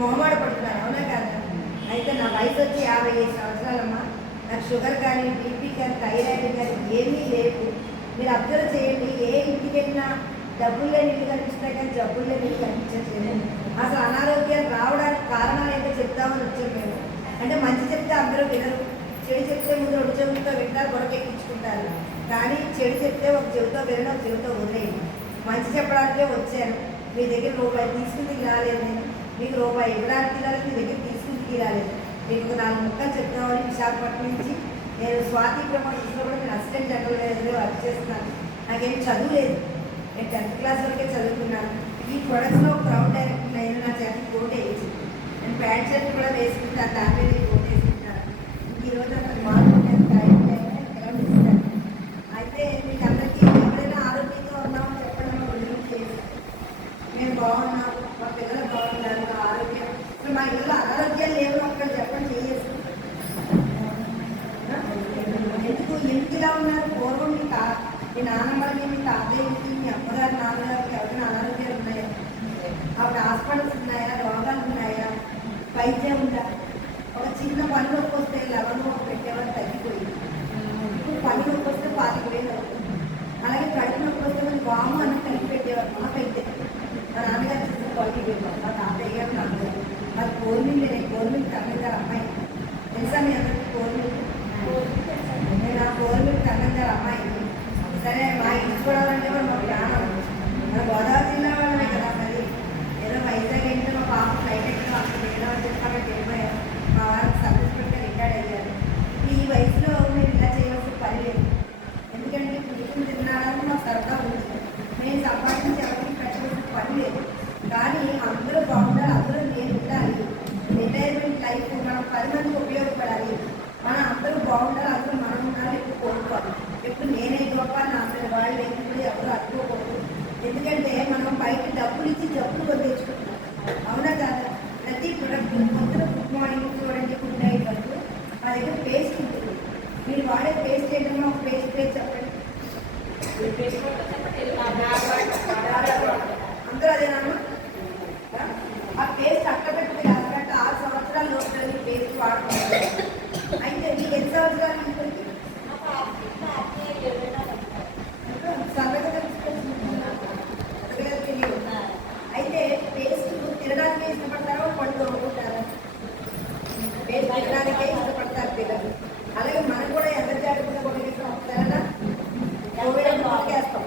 మొహమాట పడుతున్నాను, అవునా కాదా? అయితే నా వయసు వచ్చి 55 సంవత్సరాలమ్మా. నాకు షుగర్ కానీ బీపీ కానీ థైరాయిడ్ కానీ ఏమీ లేవు. మీరు అబ్జర్వ్ చేయండి, ఏ ఇంటికి వెళ్ళినా డబ్బుల్లో నీళ్ళు కనిపిస్తాయి కానీ జబ్బుల్లో నీళ్ళు కనిపించట్లేదు. అసలు అనారోగ్యాలు రావడానికి కారణాలు ఏంటో చెప్తామని వచ్చాం మేము. అంటే మంచి చెప్తే అందరూ వినరు, చెడు చెప్తే ముందు రెండు చెవులతో వింటారు, గొడకెక్కించుకుంటారు. కానీ చెడు చెప్తే ఒక చెవితో వినడం, ఒక చెవితో వదిలేయండి. మంచి చెప్పడానికే వచ్చాను. మీ దగ్గర రూపాయి తీసుకుని రాలేదు నేను, మీకు రూపాయి ఇవ్వడానికి రాలేదు, మీ దగ్గర తీసుకుని రాలేదు. మీకు 4 ముక్కలు చెప్తామని విశాఖపట్నం నుంచి నేను స్వాతి ప్రమోషన్స్లో కూడా నేను అసిస్టెంట్ జనరల్ మేనేజర్గా వర్క్ చేస్తున్నాను. నాకేం చదువు లేదు, నేను 10th క్లాస్ వరకే చదువుకున్నాను. ఈ ప్రొడక్ట్స్లో గ్రౌండ్ డైరెక్టర్ నేను నా చేతి కోట్ వేసి నేను ప్యాంట్ షర్ట్ కూడా వేసుకుంటాను, దాని మీద కోట్ వేసుకుంటాను. ఈరోజు అతను మార్కెట్ ఇస్తాను. అయితే మీకు అందరికీ ఎవరైనా ఆరోగ్యంగా ఉన్నామని చెప్పడం చేసి మేము బాగున్నాము, మా పిల్లలు బాగున్నారు, మా ఆరోగ్యం ఇప్పుడు మా ఇళ్ళలో అనారోగ్యాలు లేవు అక్కడ చెప్పండి చేసి ఎందుకు ఇంటిలా ఉన్నారు? పూర్వం మీ నాన్నమ్మకి, మీ తాతయ్యకి, మీ అమ్మగారి నాన్నగారికి ఎవరైనా అనారోగ్యాలు ఉన్నాయా? అప్పుడు హాస్పిటల్స్ ఉన్నాయా? రోగాలు ఉన్నాయా? వైద్యం ఉందా? ఒక చిన్న పని నొప్పి వస్తే లవంగం పెట్టేవారు తగ్గిపోయింది. ఇప్పుడు పని నొప్పి వస్తే 25,000 అవుతుంది. అలాగే కడుపు నొప్పి వస్తే మరి వాము అన్న కలిపి పెట్టేవారు. మాకైతే మా నాన్నగారు చేసిన క్వాలిటీ పెట్టారు, మా తాతయ్య గారు నాన్నగారు. మరి గవర్నమెంట్ కన్నయ్య గారు అమ్మాయి తెలుసా మీ అందరికీ? నేను ఆ గవర్నమెంట్ కన్నయ్య గారు అమ్మాయి. సరే మా ఇంటి చూడాలంటే మరి మా ప్రాణం, మన గోదావరి జిల్లా వాళ్ళమే కదా. మరి ఏదో వైజాగ్ అంటే మా పాప ఫ్లైట్ ఎక్కడ అక్కడ ఏదో చెప్పాలంటే వెళ్ళిపోయారు. మా వారికి సర్వీస్మెంట్గా రిటైర్డ్ అయ్యారు. ఈ వయసులో మేము ఇలా చేయవలసిన పని లేదు. ఎందుకంటే పుట్టుకుని తిన్నాడని మాకు సరదా ఉంది. మేము సంపాదించి ఎవరికి పెట్టవలసిన పని లేదు. కానీ అందరూ బాగుండాలి, అందరూ నేను ఉండాలి. రిటైర్మెంట్ లైఫ్ మనం 10 మందికి ఉపయోగపడాలి. మనం అందరూ బాగుండాలి, అందరూ మనం ఉండాలి. ఎప్పుడు కోరుకోవాలి, ఎప్పుడు నేనే గొప్ప నా అందరి వాళ్ళు ఎప్పుడు ఎవరు అనుకోకూడదు. ఎందుకంటే మనం బయట డబ్బులు ఇచ్చి జబ్బులు కొని తెచ్చుకుంటున్నాం, అవునా కాదా? ప్రతి ప్రొడక్ట్ పొద్దున గుడ్ మార్నింగ్ చూడండి, గుడ్ నైట్ వరకు మా దగ్గర పేస్ట్ ఉంటుంది. మీరు వాడే పేస్ట్ ఏంటన్నా ఒక పేస్ట్ పేరు చెప్పండి. అందరూ అదేనమ్మా. ఆ పేస్ట్ అట్టబెట్టి రాసినట్టు 6 సంవత్సరాల లోపల పేస్ట్ వాడుకుంటారు. అయితే మీకు ఎన్ని సంవత్సరాలు ఉంటుంది? అయితే పేస్ట్ తినడానికే ఇష్టపడతారో పండు అనుకుంటారా? పేస్ట్ తినడానికే ఇష్టపడతారు పిల్లలు. అలాగే మనం కూడా ఎంత జాగ్రత్తగా కొట్టేస్తాం ఒకసారైనా వేస్తాం.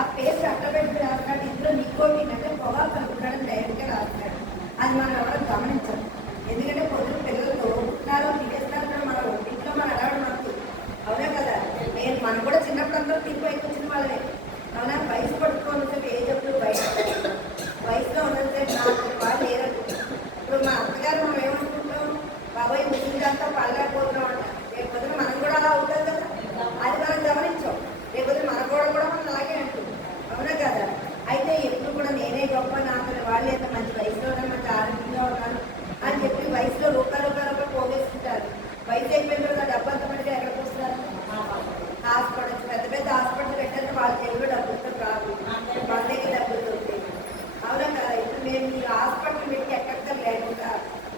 ఆ పేస్ట్ అట్టబెట్టి రాసినట్టు ఇందులో నికోటిన్ అంటే పొగాకు కలుపుతాడని డైరెక్ట్గా రాస్తాడు. అది మనం ఎవరో గమనించాం. ఎందుకంటే పొద్దున పిల్లలతో పుట్టినారో తినేస్తారో మన ఇంట్లో మన అలవాటు మనకు, అవునా కదా? మనం కూడా చిన్నప్పుడు అందరూ తిని పైకి వచ్చిన వాళ్ళే, అవునా? వయసు పడుకోవాలంటే ఏ జబ్బులు బయట వయసులో ఉన్నంటే నాకు వాళ్ళు లేరండి. ఇప్పుడు మా అత్తగారు మనం ఏమనుకుంటాం, బాబాయ్ ముసలిదంతా పడలేకపోతున్నాం అంట. లేకపోతే మనం కూడా అలా అవుతుంది కదా, అది మనం గమనించాం. లేకపోతే మన కూడా మనం అలాగే అంటుంది, అవునా కదా? అయితే ఎప్పుడు కూడా నేనే గొప్ప, నాకు వాళ్ళు ఎంత మంచి వయసులో ఉన్నా, మంచి ఆరోగ్యంగా ఉన్నాను అని చెప్పి వయసులో రూపాయలు పోగేసుకుంటారు. వయసు అయిపోయిన తర్వాత డబ్బు అంత పడితే ఎక్కడికి వస్తారు? హాస్పిటల్స్, పెద్ద పెద్ద హాస్పిటల్ పెట్టారు. వాళ్ళ దగ్గర డబ్బులతో రాదు, వాళ్ళ దగ్గర డబ్బులతో ఉంటాయి, అవునా కదా? ఇప్పుడు మేము ఈ హాస్పిటల్ పెట్టి ఎక్కడికి లేకుండా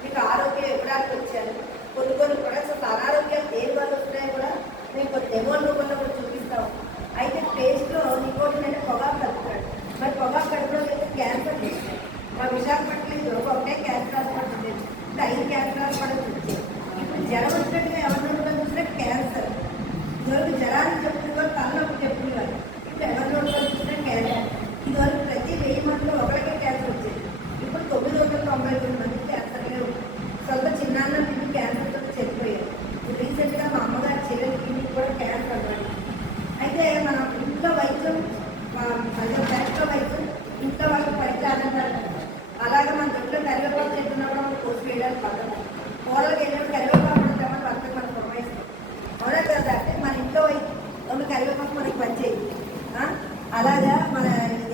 మీకు ఆరోగ్యం ఇవ్వడానికి వచ్చాను. కొన్ని ప్రొడక్ట్స్ అనారోగ్యాలు దేని వల్ల వస్తున్నాయో కూడా మేము కొన్ని డెమోల రూపంలో కూడా చూపిస్తాం. అయితే పేస్ట్లో నికోటిన్ అంటే పొగాకు కలుపుతాడు. మరి పొగాకు కలుపులో అయితే క్యాన్సర్ చేస్తాయి. మా విశాఖపట్నంలో ఒకటే క్యాన్సర్ హాస్పిటల్ ఉంది, 5 క్యాన్సర్ హాస్పిటల్స్ వచ్చాయి. ఇప్పుడు జ్వరం వచ్చినట్టుగా ఎవరిని కూడా చూసినా క్యాన్సర్. ఇదివరకు జ్వరానికి చెప్పుకునేవారు, తలనొప్పి చెప్పుకునేవారు. ఇప్పుడు ఎవరిని కూడా చూసినా క్యాన్సర్. ఇదివరకు ప్రతి 1000 మందిలో ఒకరికే క్యాన్సర్ వచ్చేది. ఇప్పుడు 999 మందికి క్యాన్సర్లే ఉంది. సొంత చిన్నాన్న తిని క్యాన్సర్తో చనిపోయారు. రీసెంట్గా మా అమ్మగారి చెల్లెలకి కూడా క్యాన్సర్ అన్నమాట. అయితే మన ఇంట్లో వైద్యం, బయటలో వైద్యం ఇంట్లో వాళ్ళకి పరిచయం అంటారు. అలాగే మన ఇంట్లో కరివేపాకు చెట్టున్నప్పుడు మనం కోసి వేయడానికి పడతాం. కూరలకు వెళ్ళినప్పుడు కరివేపాకు ఉంటామని వర్తకు మనం పురమాయిస్తాం, అవునా కదా? అంటే మన ఇంట్లో వైద్యం కరివేపాకు మనకి పనిచేయదు. అలాగా మన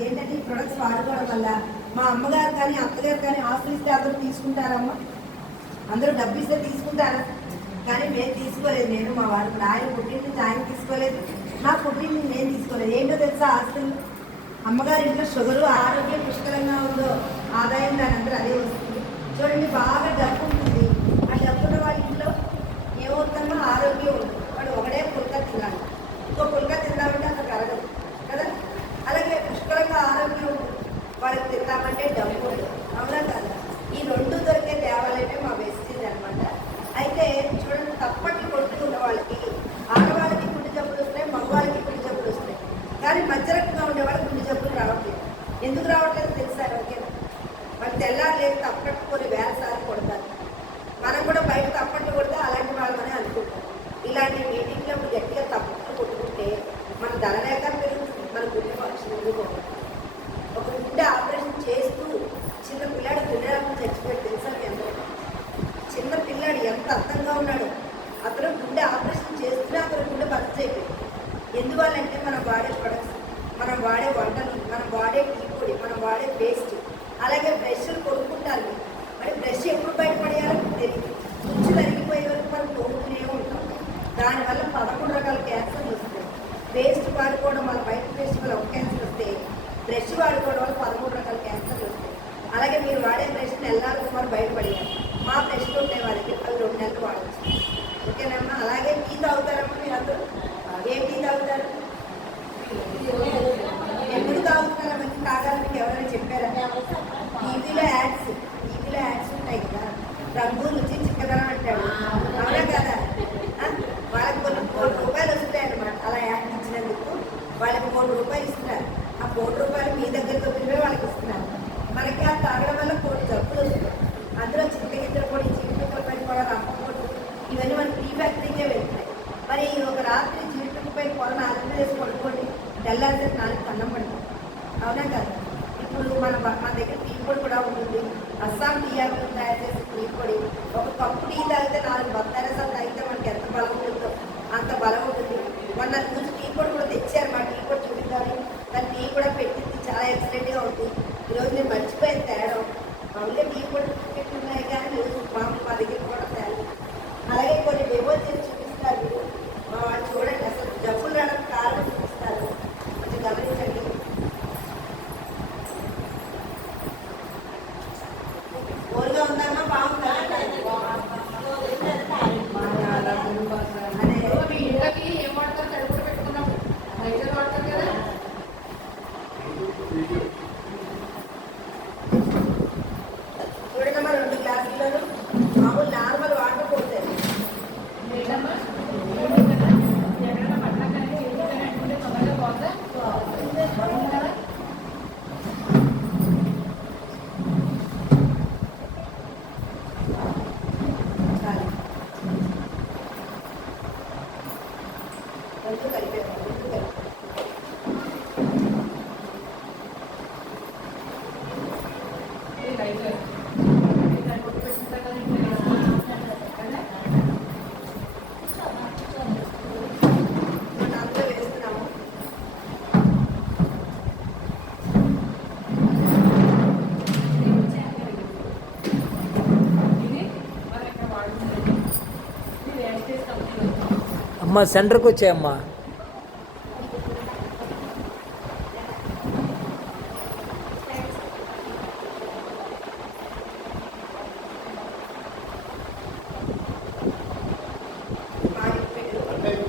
ఏంటంటే ఈ ప్రొడక్ట్స్ వాడుకోవడం వల్ల మా అమ్మగారు కానీ అత్తగారు కానీ ఆస్తులు ఇస్తే అందరూ తీసుకుంటారమ్మా, అందరూ డబ్బు ఇస్తే తీసుకుంటారా? కానీ మేము తీసుకోలేదు. నేను మా వారు ఇప్పుడు ఆయన పుట్టింటి ఆయన తీసుకోలేదు, నా పుట్టింటి నేను తీసుకోలేదు. ఏంటో తెలుసా? ఆస్తులు అమ్మగారి ఇంట్లో షుగరు, ఆరోగ్యం పుష్కలంగా ఉందో ఆదాయం దాని అందరూ అదే వస్తుంది. చూడండి, బాగా డబ్బు ఉంటుంది. ఆ డబ్బున్న వాళ్ళ ఇంట్లో ఏమవుతుందో ఆరోగ్యం ఉంటుంది. వాడు ఒకడే పుల్కా తినాలి, ఇంకో పుల్కా తిందామంటే అసలు కరగదు కదా. అలాగే పుష్కలంగా ఆరోగ్యం ఉంటుంది, వాళ్ళకి తిందామంటే డబ్బు ఉండదు. అవునా కదా? ఈ రెండు దొరికే దేవాలయమే మా వెస్టీజ్ అనమాట. అయితే చూడండి, తప్పట్లు కొడుతూ ఉన్న వాళ్ళకి, ఆడవాళ్ళకి గుండె జబ్బులు వస్తాయి, మగవాళ్ళకి గుండె జబ్బులు వస్తాయి. కానీ మధ్యరకంగా ఉండే వాళ్ళకి గుండె జబ్బులు రావట్లేదు. ఎందుకు రావట్లేదు తెలుసా? ఓకేనా, వాళ్ళు తెల్లారలేదు తప్పట్టు కొన్ని వేల సార్లు కొడతారు. మనం కూడా బయట తప్పట్లు కొడితే అలాంటి వాళ్ళని అనుకుంటాం. ఇలాంటి మీటింగ్లో గట్టిగా తప్పట్లు కొట్టుకుంటే మన ధనరేఖ పెరుగుతుంది, మన గుండె ఫంక్షన్ ఎందుకు. ఒక గుండె ఆపరేషన్ చేస్తూ చిన్న పిల్లాడు గుండెలకు చచ్చిపోయి తెలుసా? చిన్న పిల్లాడు ఎంత అందంగా ఉన్నాడు, అతను గుండె ఆపరేషన్ చేస్తూనే అతను గుండె బర్త్ అయిపోయింది. ఎందువల్లంటే మనం వాడే ప్రొడక్ట్స్, మనం వాడే వంటలు, మనం వాడే టీ పొడి, మనం వాడే పేస్ట్, అలాగే బ్రష్లు కొనుక్కుంటారు. మరి బ్రష్ ఎప్పుడు బయటపడేయాలో తెలియదు. రుచి తరిగిపోయే వరకు మనం తోడుతూనే ఉంటాం. దానివల్ల 11 రకాల క్యాన్సర్లు వస్తాయి. పేస్ట్ వాడుకోవడం వల్ల, బయట పేస్ట్ వల్ల ఒక క్యాన్సర్ వస్తే, బ్రష్ వాడుకోవడం వల్ల 13 రకాల క్యాన్సర్లు వస్తాయి. అలాగే మీరు వాడే బ్రష్ నెలలకు మనం బయటపడేయాలి. మా బ్రష్లు ఉంటాయి వాళ్ళకి, అవి 2 నెలలు వాడచ్చు. ఓకేనమ్మా? అలాగే టీ తాగుతారమ్మా మీరు అందరూ? ఏ టీ తాగుతారు? ఎప్పుడు తాగుతున్నారు? అవన్నీ తాగాలి మీకు ఎవరైనా చెప్పారా? టీవీలో యాడ్స్ ఉంటాయి కదా, రంగు రుచి చిక్కదనం అంటాడు. అవునా కదా? వాళ్ళకి కొన్ని ₹1 వస్తాయి అన్నమాట. అలా యాడ్ ఇచ్చినందుకు వాళ్ళకి ₹1 ఇస్తున్నారు. ఆ ₹1 మీ దగ్గర దొరికినవే వాళ్ళకి ఇస్తున్నారు. మనకి ఆ తాగడం వల్ల కొన్ని జబ్బులు వస్తాయి. అందులో చింతగిద్దర పొడి, జీడిపప్పుల పైన కూడా, రప్పం పొడి, ఇవన్నీ మనకి టీ ఫ్యాక్టరీకే వెళ్తున్నాయి. మరి ఒక రాత్రి జీడిపప్పుపై పొల 4 వేసి పడుకోండి, తెల్లారితే 4 అన్నం పడుతుంది. అవునా కదా? ఇప్పుడు మన దగ్గర టీ పొడి కూడా ఉంటుంది. అస్సాం టీ ఆకులు తయారు చేసే టీ పొడి. ఒక కప్పు టీ తాగితే 4 బత్తారసాలు తాగితే మనకి ఎంత బలం ఉంటుందో అంత బలం ఉంటుంది. మొన్న రోజు టీ పొడి కూడా తెచ్చారు, మా టీ పొడి చూపిద్దామని. కానీ టీ కూడా పెట్టింది చాలా ఎక్సలెంట్గా ఉంది. ఈరోజు నేను మర్చిపోయాను తేడం. మామూలుగా టీ పొడి పెట్టున్నాయి కానీ రోజు మా దగ్గర కూడా తేలి. అలాగే కొన్ని డెమో చేసి చూపిస్తారు మీరు. మా వాళ్ళు చూడండి, అసలు జబ్బులు రావడానికి కారణం చూపిస్తారు, కొంచెం గమనించండి. ఓరుగా ఉందమ్మా? బాగుందా? చూడమ్మా, 2 గ్లాసులలో మామూలు నార్మల్ వాటర్ పోతాయి. కొంచెం కలిపేది. అమ్మ సెంటర్కి వచ్చాయమ్మా.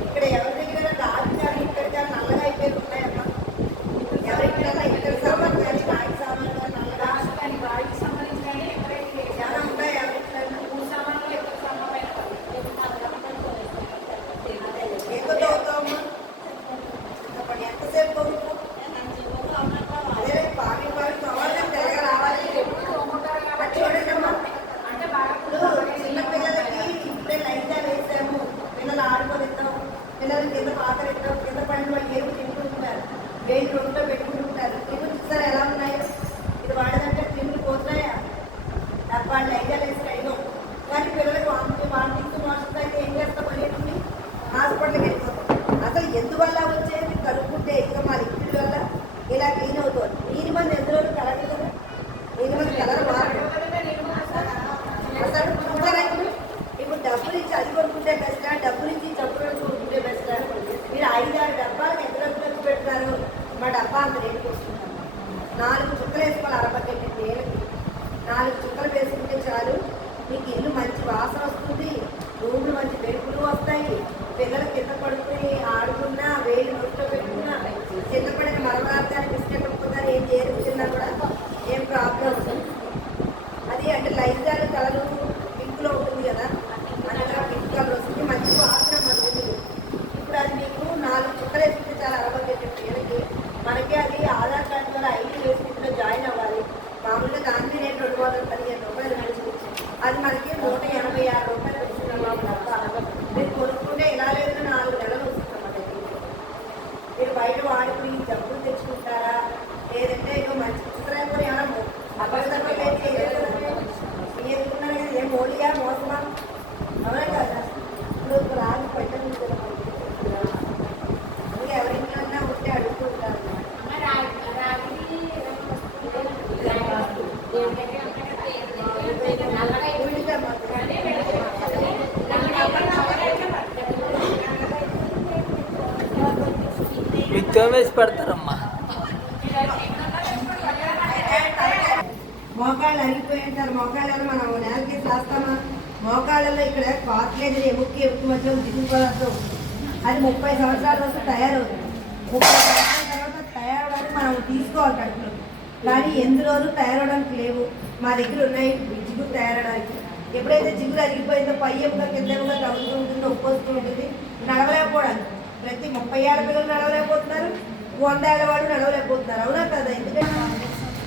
ఇక్కడ ఎవరి దగ్గర రాజు కానీ ఇక్కడ కానీ నల్లగా అయిపోయి ఉన్నాయమ్మా. ఎవరికైనా ఇక్కడ సామాన్ కానీ రాగి సామాన్ కానీ నల్లగా చాలా ఉన్నాయి. ఎవరికైనా ఎక్కువ చదువుతామమ్మా. చెప్పండి, ఎంతసేపు చదువుతాం? అదే పావి కావాలి, తెల్లగా రావాలి. చూడండి అమ్మా, ఇప్పుడు చిన్నపిల్లలకి ఇప్పుడే లైట్గా వేసాము, పిల్లలు ఆడుకొనిద్దాం, పిల్లలకి కింద పాకరిద్దాం, కింద పడిన వాళ్ళు ఏమి తింటుంటారు, వేడి రొట్టెలో పెట్టుకుంటుంటారు. క్రిములు చూసారా ఎలా ఉన్నాయో? ఇది వాడదంటే క్రిములు పోతున్నాయా? వాళ్ళు లైట్గా వేసి అడిగాం. కానీ పిల్లలకి వామిటింగ్స్ మోషన్స్ అయితే ఏం చేస్తాం? అనేది హాస్పిటల్కి వెళ్ళిపోతాం. అసలు ఎందువల్ల వచ్చేది? కలుపుకుంటే ఇంకా మా లిక్విడ్ వల్ల ఇలా క్లీన్ అవుతుంది. దీని మంది ఎందులో కలగదు కదా, దీని మంది కలర్ మారదు. అసలు చూసారా? ఇప్పుడు డబ్బులు ఇచ్చి అది కొనుక్కుంటే బెస్టా, డబ్బులు ఇచ్చి చప్పులు కొనుక్కుంటే బెస్టా? మీరు 5-6 డబ్బాలకు ఎంత డబ్బులు ఖర్చు పెడతారు? మా డబ్బా అంత రేటు వస్తుంటారు. 4 చుక్కలు వేసుకోవాలి. 60 నీళ్ళకి 4 చుక్కలు వేసుకుంటే చాలు. మీకు ఇల్లు మంచి వాసన వస్తుంది, రూమ్లు మంచి వెలుపులు వస్తాయి. పిల్లలు కింద పడుకుని ఆడుకున్నా, వేలు నోట్లో పెట్టుకున్నా, చిన్నపడిన మరమరార్థాన్ని బిస్కెట్ పడుకున్నారు, ఏం చేరుకున్నా కూడా ఏం ప్రాబ్లం ఉంటుంది. అది అంటే లైజాల్ కలరు పింక్లో ఉంటుంది కదా, అందులో పింక్ కలర్ వస్తుంది, మంచి వాసన మన ఇల్లు. ఇప్పుడు అది మీకు 4 చుక్కలు వేసుకుంటే చాలా అరవై పిల్లలకి. మనకి అది ఆధార్ కార్డు ద్వారా ఐడి వేసి ఇందులో జాయిన్ అవ్వాలి. మామూలుగా దాన్ని రేటు 215 రూపాయలు నడుస్తుంది. అది మనకి 186 రూపాయలు వస్తున్నాం. మీరు కొనుక్కుంటే ఇలా లేదు 4 నెలలు వస్తుందన్నమాట. మీరు బయట వాడుకుని జబ్బులు తెచ్చుకుంటారా, లేదంటే ఇక మంచి చిత్రాలు ఏమన్నా అబద్ధం ఎందుకున్నారు కదా, ఏం మోలియా మోసమా అవునా కదా. ఇప్పుడు రాజు పెట్టడం ఎవరింట్లో ఉంటే అడుగుతూ ఉంటారు. విత్తనం వేసి పెడతారమ్మా. మోకాళ్ళు అరిగిపోయి ఉంటారు. మోకాళ్ళలో మనం నేలకి రాస్తామా, మోకాళ్ళలో ఇక్కడ పాత్లేదు ఎముక్కి మధ్య దిగులు పదార్థం అది 30 సంవత్సరాల వరకు తయారవుతుంది. 30 సంవత్సరాల తర్వాత తయారవడానికి మనం తీసుకోవాలి కడుపులో. కానీ ఎందులోనూ తయారవడానికి లేవు. మా దగ్గర ఉన్నాయి జిగురు తయారవడానికి. ఎప్పుడైతే జిగురు అరిగిపోయిందో పై ఎముక కింద ఎముక తగ్గుతూ ఉంటుందో ఉప్పొస్తూ ఉంటుంది, నడవలేకపోవడానికి. ప్రతి 30 ఏళ్ళ పిల్లలు నడవలేకపోతున్నారు, 100 ఏళ్ళ వాడు నడవలేకపోతున్నారు. అవునా కదా. ఎందుకంటే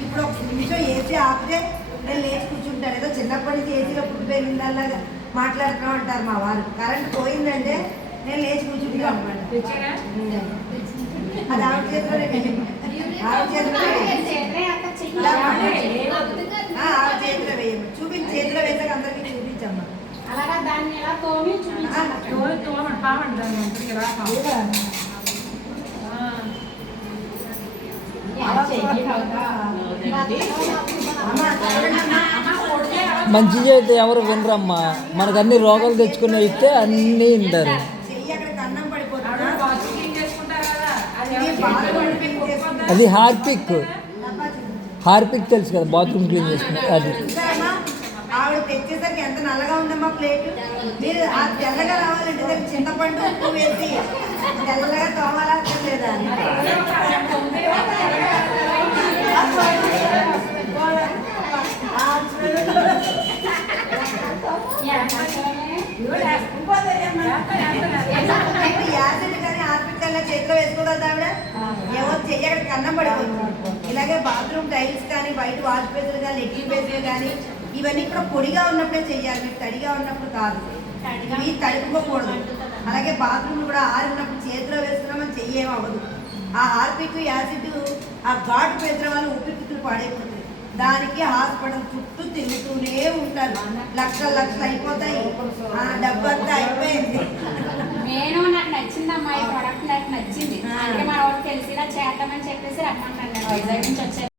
ఇప్పుడు ఒక నిమిషం ఏసీ ఆపితే నేను లేచి కూర్చుంటాను. ఏదో చిన్నప్పటి నుంచి ఏసీలో పుట్టిపోయిందల్లాగా మాట్లాడుతున్నాం అంటారు మా వారు. కరెంట్ పోయిందంటే నేను లేచి కూర్చుంటాను అనమాట. అది ఆవిడ చేతిలోనే, ఆవిడ చేతిలో ఆవిడ చేతిలో వేయము. చూపించి చేతిలో వేసాక అందరికీ చూపించమ్మా. అలాగా దాన్ని ఎలా తోమి మంచి చేస్తే ఎవరు వినరమ్మా. మనకు అన్ని రోగాలు తెచ్చుకుని ఇస్తే అన్నీ వింటారు. అది హార్పిక్, హార్పిక్ తెలుసు కదా, బాత్రూమ్ క్లీన్ చేసుకుని. అది ఆవిడ తెచ్చేసరికి ఎంత నల్లగా ఉందమ్మా ప్లేట్. మీరు ఆ తెల్లగా రావాలంటే దానికి చింతపండు ఉప్పు వేసి తెల్లగా తోమాల్సిన లేదా. యాసిడ్ కానీ హార్పిక్ కన్నా చేతిలో వేసుకోగలదు ఆవిడ. ఏమో చెయ్యి అక్కడ కన్నం పడిపోతుంది. ఇలాగే బాత్రూమ్ టైల్స్ కానీ, బయట వాష్ బేసులు కానీ, లెట్రిన్ బేసులు కానీ ఇవన్నీ కూడా పొడిగా ఉన్నప్పుడే చెయ్యాలి. మీకు తడిగా ఉన్నప్పుడు కాదు, ఇవి తడుపుకోకూడదు. అలాగే బాత్రూమ్ కూడా ఆరినప్పుడు చేతిలో వేసుకున్నామని చెయ్యేమో అవ్వదు. ఆ హార్పిక్ యాసిడ్ ఆ ఘాటు పెట్టిన వాళ్ళు ఊపిరితిత్తులు పాడైపోతుంది. దానికి హాస్పిటల్ చుట్టూ తిరుగుతూనే ఉంటారు. లక్షలు అయిపోతాయి, డబ్బు అంతా అయిపోయింది. నేను నాకు నచ్చిందమ్మా ఈ ప్రోడక్ట్, నాకు నచ్చింది. అంటే మన వాళ్ళకి తెలిసి ఇలా చేద్దామని చెప్పేసి రమ్మన్నాను. వైజాగ్ నుంచి వచ్చాను.